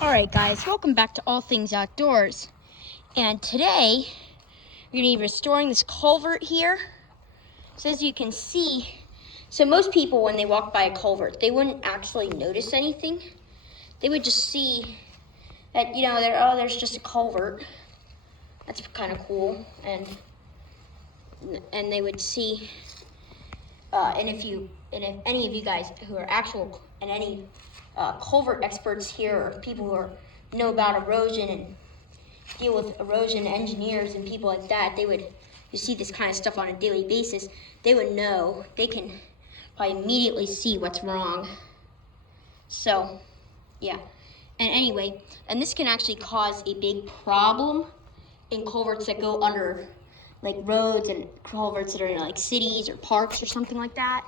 Alright guys, welcome back to All Things Outdoors. And today, we're going to be restoring this culvert here. So as you can see, so most people when they walk by a culvert, they wouldn't actually notice anything. They would just see that, there's just a culvert. That's kind of cool. And they would see, and if any of you guys who are any culvert experts here, or people who know about erosion and deal with erosion engineers and people like that, you see this kind of stuff on a daily basis, they would know, they can probably immediately see what's wrong. So, yeah. And anyway, and this can actually cause a big problem in culverts that go under like roads and culverts that are in like cities or parks or something like that,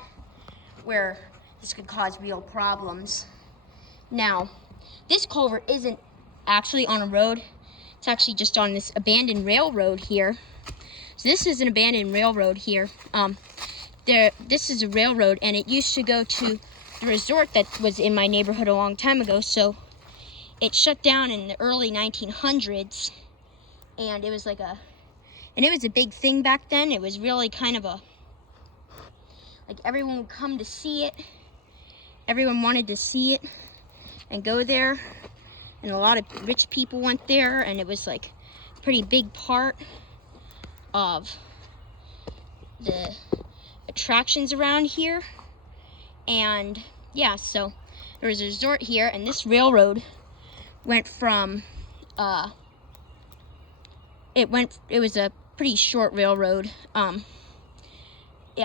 where this could cause real problems. Now, this culvert isn't actually on a road. It's actually just on this abandoned railroad here. So this is an abandoned railroad here. This is a railroad, and it used to go to the resort that was in my neighborhood a long time ago. So it shut down in the early 1900s, and it was a big thing back then. It was really kind of everyone would come to see it. Everyone wanted to see it and go there, and a lot of rich people went there, and it was like a pretty big part of the attractions around here. And yeah, so there was a resort here, and this railroad went from it was a pretty short railroad. Yeah,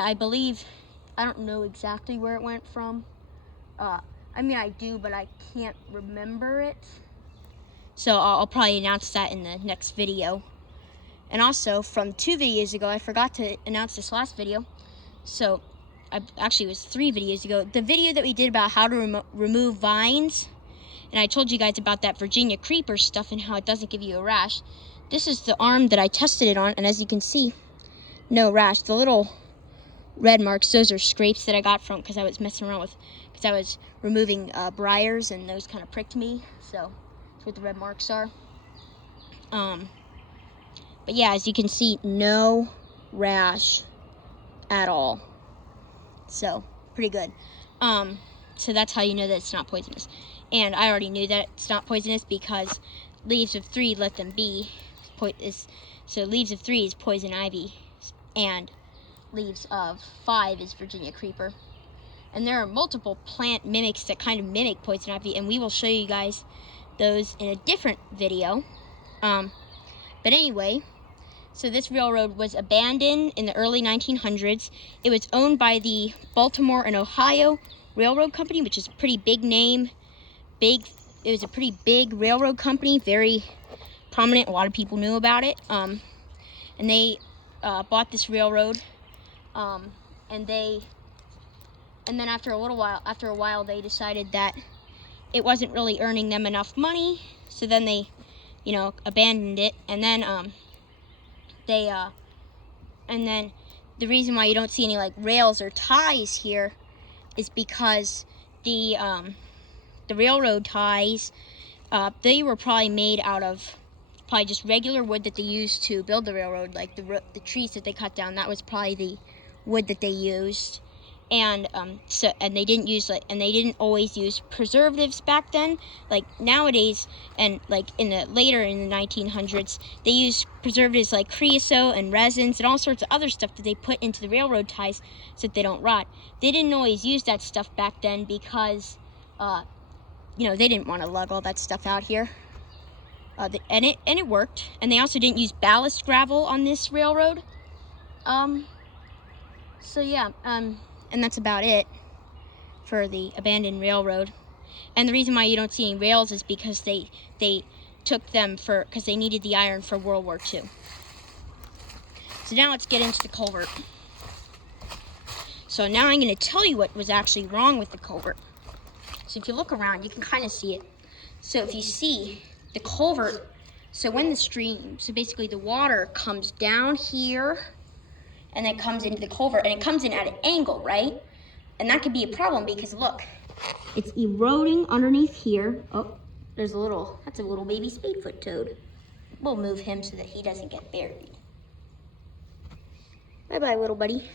I don't know exactly where it went from. I mean, I do, but I can't remember it. So I'll probably announce that in the next video. And also, from 2 videos ago, I forgot to announce this last video. So, actually, it was 3 videos ago. The video that we did about how to remove vines, and I told you guys about that Virginia creeper stuff and how it doesn't give you a rash. This is the arm that I tested it on, and as you can see, no rash. The little red marks, those are scrapes that I got from because I was messing around with, because I was removing briars, and those kind of pricked me. So that's what the red marks are. But yeah, as you can see, no rash at all. So pretty good. So that's how you know that it's not poisonous. And I already knew that it's not poisonous because leaves of 3 let them be. So leaves of 3 is poison ivy, and leaves of 5 is Virginia creeper. And there are multiple plant mimics that kind of mimic poison ivy, and we will show you guys those in a different video. But anyway, so this railroad was abandoned in the early 1900s. It was owned by the Baltimore and Ohio Railroad Company, which is a pretty big name. It was a pretty big railroad company, very prominent. A lot of people knew about it. And they bought this railroad. And then after a while, they decided that it wasn't really earning them enough money. So then they, abandoned it. And then and then the reason why you don't see any rails or ties here is because the railroad ties, they were probably made out of just regular wood that they used to build the railroad, like the trees that they cut down. That was probably the wood that they used. And they didn't always use preservatives back then, like nowadays, and in the 1900s, they used preservatives like creosote and resins and all sorts of other stuff that they put into the railroad ties so that they don't rot. They didn't always use that stuff back then because, they didn't want to lug all that stuff out here. And it worked. And they also didn't use ballast gravel on this railroad. So yeah, and that's about it for the abandoned railroad. And the reason why you don't see any rails is because they took them because they needed the iron for World War II. So now let's get into the culvert. So now I'm going to tell you what was actually wrong with the culvert. So if you look around, you can kind of see it. So if you see the culvert, so basically the water comes down here, and then comes into the culvert, and it comes in at an angle, right? And that could be a problem because look, it's eroding underneath here. Oh, that's a little baby spadefoot toad. We'll move him so that he doesn't get buried. Bye-bye, little buddy.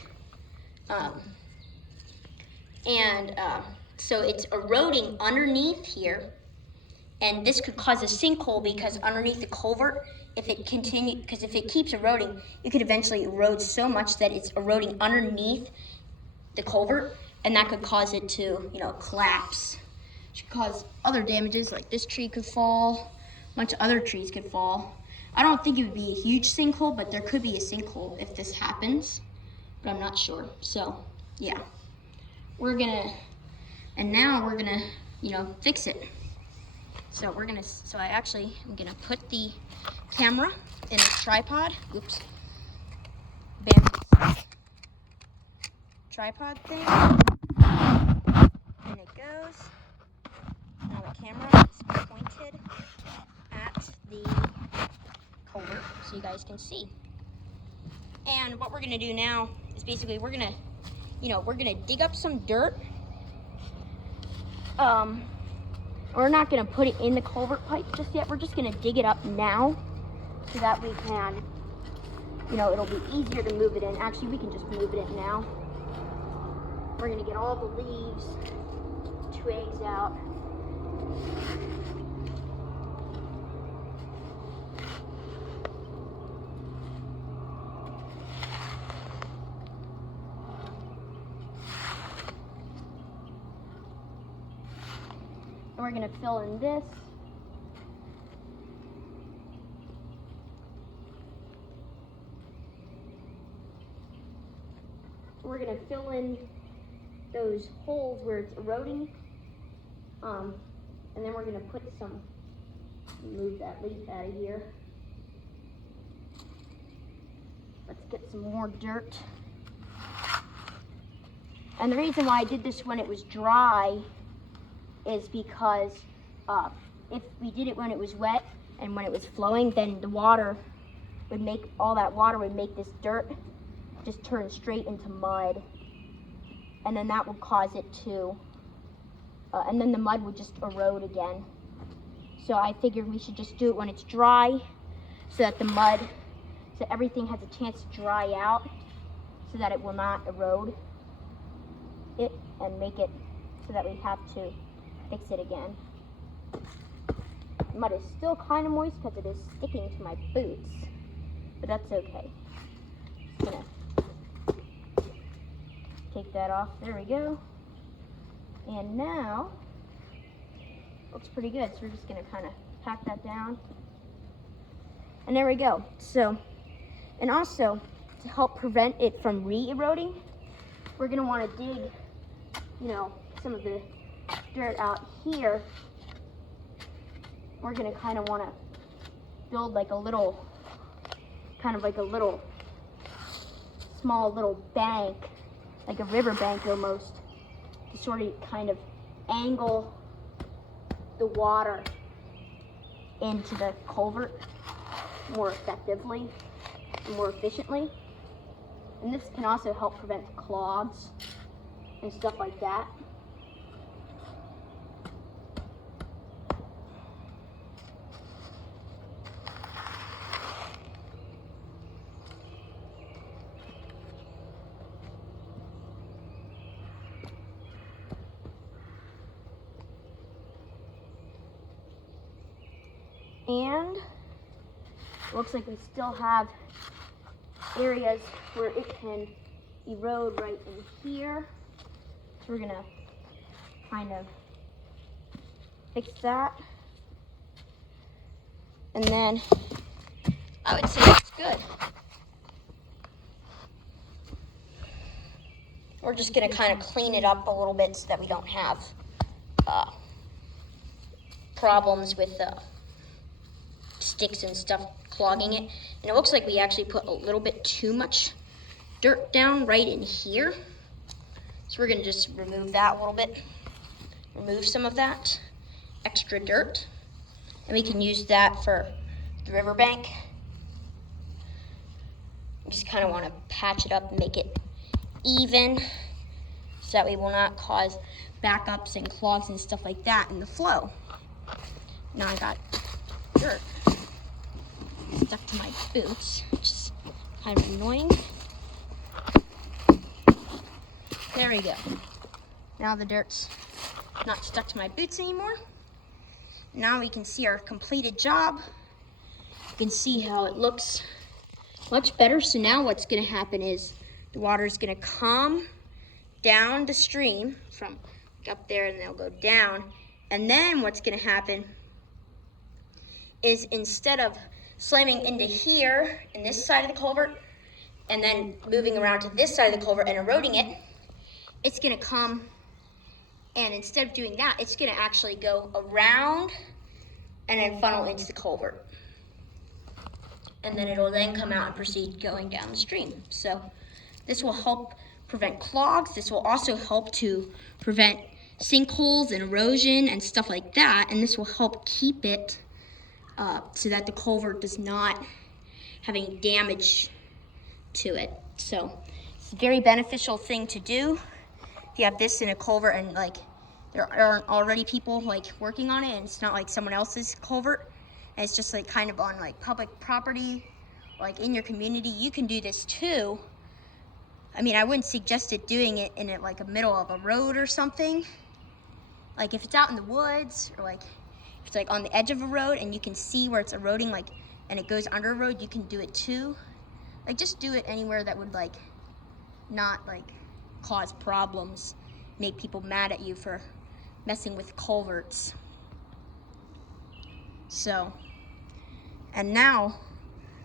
So it's eroding underneath here, and this could cause a sinkhole because underneath the culvert, if it keeps eroding, it could eventually erode so much that it's eroding underneath the culvert, and that could cause it to, collapse. It could cause other damages, like this tree could fall, a bunch of other trees could fall. I don't think it would be a huge sinkhole, but there could be a sinkhole if this happens, but I'm not sure. So, yeah. Now we're gonna, fix it. So I'm gonna put the camera in a tripod. Oops. Bam. Tripod thing. And it goes. Now the camera is pointed at the culvert so you guys can see. And what we're gonna do now is basically we're gonna dig up some dirt. We're not gonna put it in the culvert pipe just yet. We're just gonna dig it up now so that we can, it'll be easier to move it in. Actually, we can just move it in now. We're gonna get all the leaves, twigs out. And we're gonna fill in this. We're gonna fill in those holes where it's eroding. And then we're gonna move that leaf out of here. Let's get some more dirt. And the reason why I did this when it was dry is because if we did it when it was wet and when it was flowing, then all that water would make this dirt just turn straight into mud. And then that would cause it to, and then the mud would just erode again. So I figured we should just do it when it's dry so that everything has a chance to dry out so that it will not erode it and make it so that we have to fix it again. The mud is still kind of moist because it is sticking to my boots, but that's okay. Just gonna take that off. There we go. And now, looks pretty good. So we're just gonna kind of pack that down. And there we go. So, and also to help prevent it from re-eroding, we're gonna want to dig, some of the dirt out here. We're gonna kind of want to build like a little, small little bank, like a river bank almost, to sort of kind of angle the water into the culvert more effectively and more efficiently. And this can also help prevent clogs and stuff like that. And it looks like we still have areas where it can erode right in here. So we're gonna kind of fix that. And then I would say it's good. We're just gonna kind of clean it up a little bit so that we don't have problems with sticks and stuff clogging it. And it looks like we actually put a little bit too much dirt down right in here. So we're gonna just remove that a little bit. Remove some of that extra dirt. And we can use that for the riverbank. Just kind of want to patch it up and make it even so that we will not cause backups and clogs and stuff like that in the flow. Now I got dirt stuck to my boots, which is kind of annoying. There we go. Now the dirt's not stuck to my boots anymore. Now we can see our completed job. You can see how it looks much better. So now what's gonna happen is the water is gonna come down the stream from up there, and they'll go down. And then what's gonna happen is, instead of slamming into here in this side of the culvert and then moving around to this side of the culvert and eroding it, it's gonna come, and instead of doing that, it's gonna actually go around and then funnel into the culvert. And then it'll then come out and proceed going down the stream. So this will help prevent clogs. This will also help to prevent sinkholes and erosion and stuff like that. And this will help keep it so that the culvert does not have any damage to it. So it's a very beneficial thing to do. If you have this in a culvert and like there aren't already people like working on it, and it's not like someone else's culvert, and it's just like kind of on like public property, like in your community, you can do this too. I mean, I wouldn't suggest doing it in like a middle of a road or something. Like if it's out in the woods, or like if it's like on the edge of a road and you can see where it's eroding, like, and it goes under a road, you can do it too. Like just do it anywhere that would like not like cause problems, make people mad at you for messing with culverts. So, and now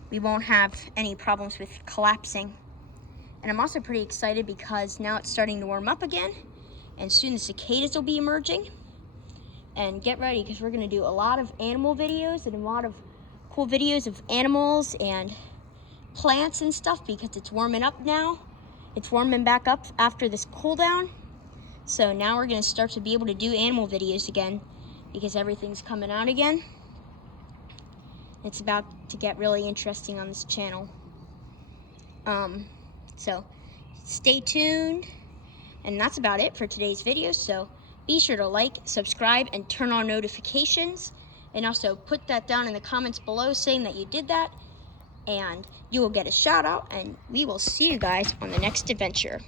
we won't have any problems with collapsing. And I'm also pretty excited because now it's starting to warm up again, and soon the cicadas will be emerging. And get ready, because we're gonna do a lot of animal videos and a lot of cool videos of animals and plants and stuff, because it's warming up now. It's warming back up after this cool down. So now we're gonna start to be able to do animal videos again, because everything's coming out again. It's about to get really interesting on this channel. So stay tuned, and that's about it for today's video. So be sure to like, subscribe, and turn on notifications, and also put that down in the comments below saying that you did that, and you will get a shout out, and we will see you guys on the next adventure.